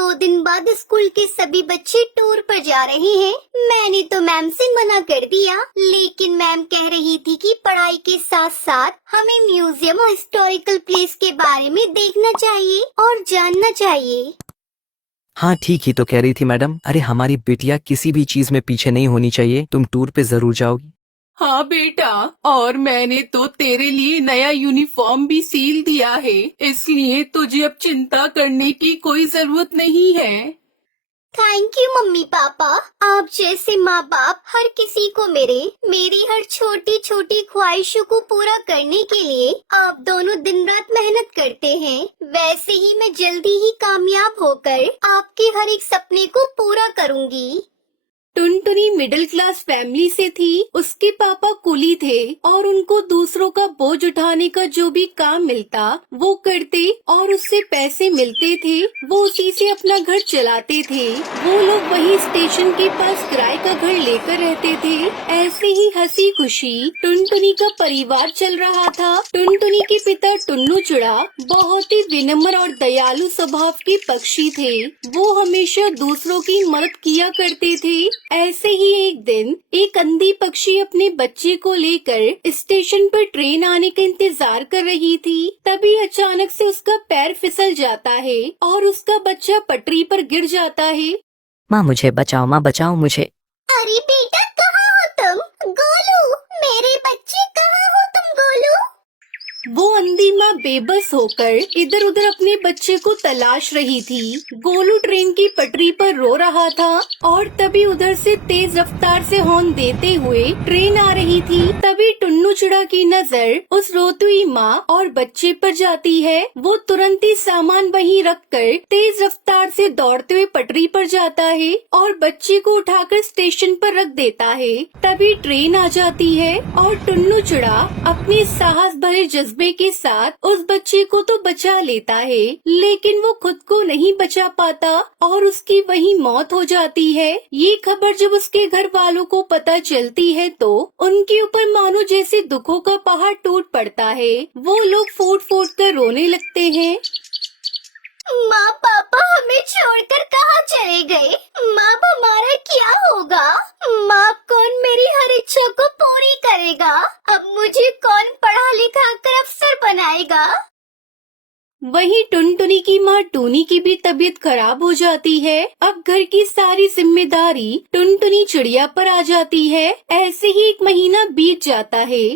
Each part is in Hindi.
2 दिन बाद स्कूल के सभी बच्चे टूर पर जा रहे हैं। मैंने तो मैम से मना कर दिया, लेकिन मैम कह रही थी कि पढ़ाई के साथ साथ हमें म्यूजियम और हिस्टोरिकल प्लेस के बारे में देखना चाहिए और जानना चाहिए। हाँ ठीक ही तो कह रही थी मैडम। अरे हमारी बिटिया किसी भी चीज में पीछे नहीं होनी चाहिए। तुम टूर पे जरूर जाओगी। हाँ बेटा, और मैंने तो तेरे लिए नया यूनिफॉर्म भी सील दिया है, इसलिए तुझे अब चिंता करने की कोई जरूरत नहीं है। Thank you mummy papa. आप जैसे माँ बाप हर किसी को मेरी हर छोटी छोटी ख्वाहिशों को पूरा करने के लिए आप दोनों दिन रात मेहनत करते हैं। वैसे ही मैं जल्दी ही कामयाब होकर आपके हर एक सपने को पूरा करूँगी। टुनटुनी मिडिल क्लास फैमिली से थी। उसके पापा कुली थे और उनको दूसरों का बोझ उठाने का जो भी काम मिलता वो करते और उससे पैसे मिलते थे, वो उसी से अपना घर चलाते थे। वो लोग वही स्टेशन के पास किराए का घर लेकर रहते थे। ऐसे ही हंसी खुशी टुनटुनी का परिवार चल रहा था। टुनटुनी के पिता टुन्नू चुड़ा बहुत ही विनम्र और दयालु स्वभाव के पक्षी थे। वो हमेशा दूसरों की मदद किया करते थे। ऐसे ही एक दिन एक अंधी पक्षी अपने बच्चे को लेकर स्टेशन पर ट्रेन आने का इंतजार कर रही थी। तभी अचानक से उसका पैर फिसल जाता है और उसका बच्चा पटरी पर गिर जाता है। माँ मुझे बचाओ, माँ बचाओ मुझे। अरे बेटा, कहाँ हो तुम? गोलू, मेरे बच्चे कहाँ हो तुम? गोलू। वो अंधी माँ बेबस होकर इधर उधर अपने बच्चे को तलाश रही थी। गोलू ट्रेन की पटरी पर रो रहा था और तभी उधर से तेज रफ्तार से हॉर्न देते हुए ट्रेन आ रही थी। तभी टुन्नू चिड़ा की नजर उस रोती हुई माँ और बच्चे पर जाती है। वो तुरंत ही सामान वहीं रखकर तेज रफ्तार से दौड़ते हुए पटरी पर जाता है और बच्चे को उठाकर स्टेशन पर रख देता है। तभी ट्रेन आ जाती है और टुन्नू चिड़ा अपने साहस भरे जज्बे के साथ उस बच्चे को तो बचा लेता है, लेकिन वो खुद को नहीं बचा पाता और उसकी वहीं मौत हो जाती है। ये खबर जब उसके घर वालों को पता चलती है तो उनके ऊपर मानो जैसे दुखों का पहाड़ टूट पड़ता है। वो लोग फूट फूट कर रोने लगते हैं। माँ पापा हमें छोड़कर कहाँ चले गए? माँ हमारा क्या होगा? माँ कौन मेरी हर इच्छा को पूरी करेगा? अब मुझे कौन पढ़ा लिखा कर अफसर बनाएगा? वहीं टुनटुनी की माँ टूनी की भी तबीयत खराब हो जाती है। अब घर की सारी जिम्मेदारी टुनटुनी चिड़िया पर आ जाती है। ऐसे ही 1 महीना बीत जाता है।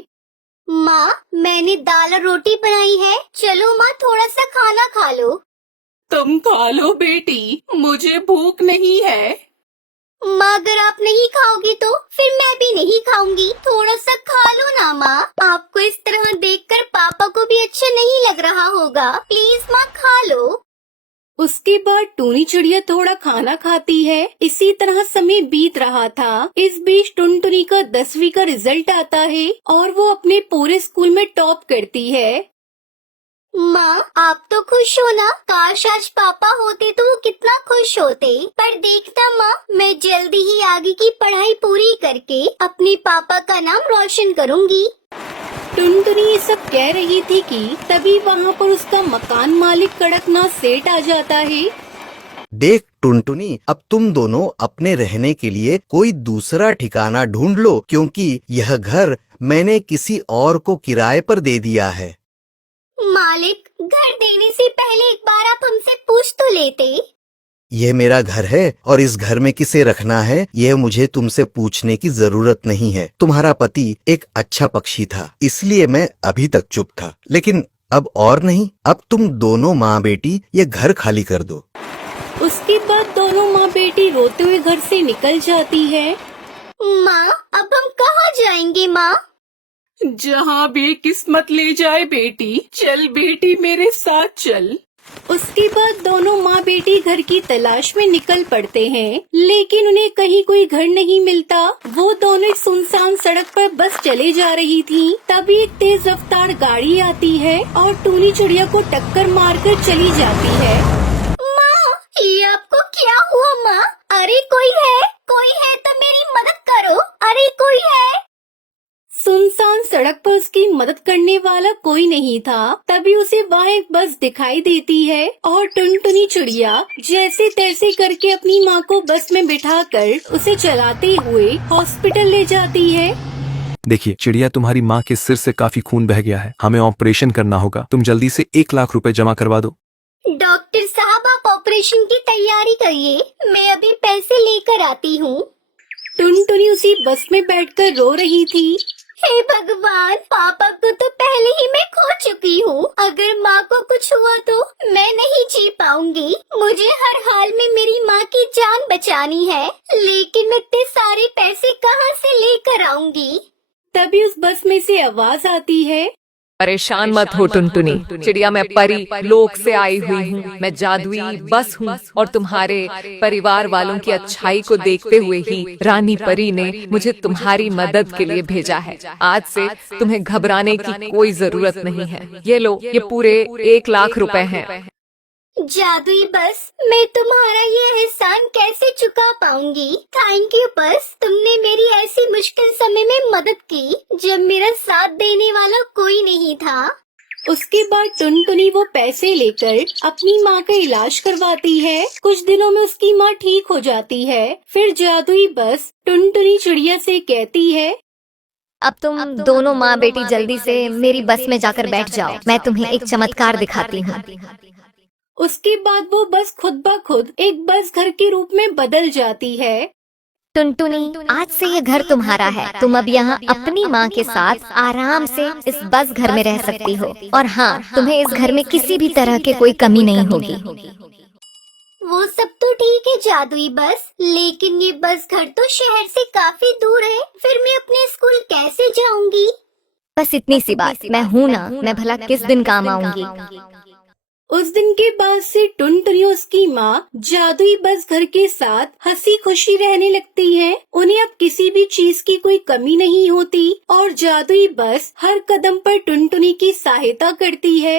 माँ, मैंने दाल और रोटी बनाई है, चलो माँ थोड़ा सा खाना खा लो। तुम खा लो बेटी, मुझे भूख नहीं है। माँ अगर आप नहीं खाओगी तो फिर मैं भी नहीं खाऊंगी। थोड़ा सा खा लो ना माँ। आपको इस तरह देखकर पापा को भी अच्छा नहीं लग रहा होगा। प्लीज माँ खा लो। उसके बाद टूनी चिड़िया थोड़ा खाना खाती है। इसी तरह समय बीत रहा था। इस बीच टुनटुनी का 10वीं का रिजल्ट आता है और वो अपने पूरे स्कूल में टॉप करती है। माँ आप तो खुश हो ना? काश आज पापा होते तो वो कितना खुश होते। पर देखना माँ, मैं जल्दी ही आगे की पढ़ाई पूरी करके अपने पापा का नाम रोशन करूँगी। टुनटुनी ये सब कह रही थी कि तभी वहाँ पर उसका मकान मालिक कड़कनाथ सेठ आ जाता है। देख टुनटुनी, अब तुम दोनों अपने रहने के लिए कोई दूसरा ठिकाना ढूंढ लो, क्योंकि यह घर मैंने किसी और को किराए पर दे दिया है। मालिक, घर देने से पहले एक बार आप हमसे पूछ तो लेते। यह मेरा घर है और इस घर में किसे रखना है यह मुझे तुमसे पूछने की जरूरत नहीं है। तुम्हारा पति एक अच्छा पक्षी था, इसलिए मैं अभी तक चुप था, लेकिन अब और नहीं। अब तुम दोनों माँ बेटी ये घर खाली कर दो। उसके बाद दोनों माँ बेटी रोते हुए घर से निकल जाती है। माँ अब हम कहाँ जाएंगे माँ? जहाँ भी किस्मत ले जाए बेटी। चल बेटी मेरे साथ चल। उसके बाद दोनों माँ बेटी घर की तलाश में निकल पड़ते हैं, लेकिन उन्हें कहीं कोई घर नहीं मिलता। वो दोनों एक सुनसान सड़क पर बस चले जा रही थी। तभी एक तेज रफ्तार गाड़ी आती है और टूनी चिड़िया को टक्कर मारकर चली जाती है। माँ, ये आपको क्या हुआ माँ? अरे कोई है तो मेरी मदद करो। अरे कोई है। सुनसान सड़क पर उसकी मदद करने वाला कोई नहीं था। तभी उसे वहाँ एक बस दिखाई देती है और टुनटुनी चिड़िया जैसे तैसे करके अपनी माँ को बस में बिठाकर उसे चलाते हुए हॉस्पिटल ले जाती है। देखिए चिड़िया, तुम्हारी माँ के सिर से काफी खून बह गया है, हमें ऑपरेशन करना होगा। तुम जल्दी से 1 लाख रुपए जमा करवा दो। डॉक्टर साहब, आप ऑपरेशन की तैयारी करिए, मैं अभी पैसे लेकर आती हूँ। टुनटुनी उसी बस में बैठकर रो रही थी। हे भगवान, पापा को तो पहले ही मैं खो चुकी हूँ। अगर माँ को कुछ हुआ तो मैं नहीं जी पाऊंगी। मुझे हर हाल में मेरी माँ की जान बचानी है, लेकिन मैं इतने सारे पैसे कहाँ से लेकर आऊंगी? तभी उस बस में से आवाज आती है, परेशान मत हो टुनटुनी चिड़िया, मैं परी लोक से आई हुई हूँ। मैं जादुई बस हूँ और तुम्हारे परिवार वालों की अच्छाई को देखते हुए ही रानी परी ने मुझे तुम्हारी मदद के लिए भेजा है। आज से तुम्हें घबराने की कोई जरूरत नहीं है। ये लो, ये पूरे 1 लाख रुपए हैं। जादुई बस, मैं तुम्हारा ये एहसान कैसे चुका पाऊंगी? थैंक यू बस, तुमने मेरी ऐसी मुश्किल समय में मदद की जब मेरा साथ देने वाला कोई नहीं था। उसके बाद टुनटुनी वो पैसे लेकर अपनी माँ का इलाज करवाती है। कुछ दिनों में उसकी माँ ठीक हो जाती है। फिर जादुई बस टुनटुनी चिड़िया से कहती है, अब तुम दोनों माँ बेटी जल्दी से मेरी बस में जाकर बैठ जाओ, मैं तुम्हें एक चमत्कार दिखाती हूँ। उसके बाद वो बस खुद ब खुद एक बस घर के रूप में बदल जाती है। टुनटुनी, आज से ये घर तुम्हारा है। तुम अब यहाँ अपनी माँ के साथ आराम से इस बस घर में रह सकती हो। और हाँ, तुम्हें इस घर में किसी भी तरह की कोई कमी नहीं होगी। वो सब तो ठीक है जादुई बस, लेकिन ये बस घर तो शहर से काफी दूर है। फिर मैं अपने स्कूल कैसे जाऊंगी? बस इतनी सी बात, मैं हूँ ना, मैं भला किस दिन काम आऊंगी। उस दिन के बाद से टुनटुनी और उसकी माँ जादुई बस घर के साथ हंसी खुशी रहने लगती है। उन्हें अब किसी भी चीज की कोई कमी नहीं होती और जादुई बस हर कदम पर टुनटुनी की सहायता करती है।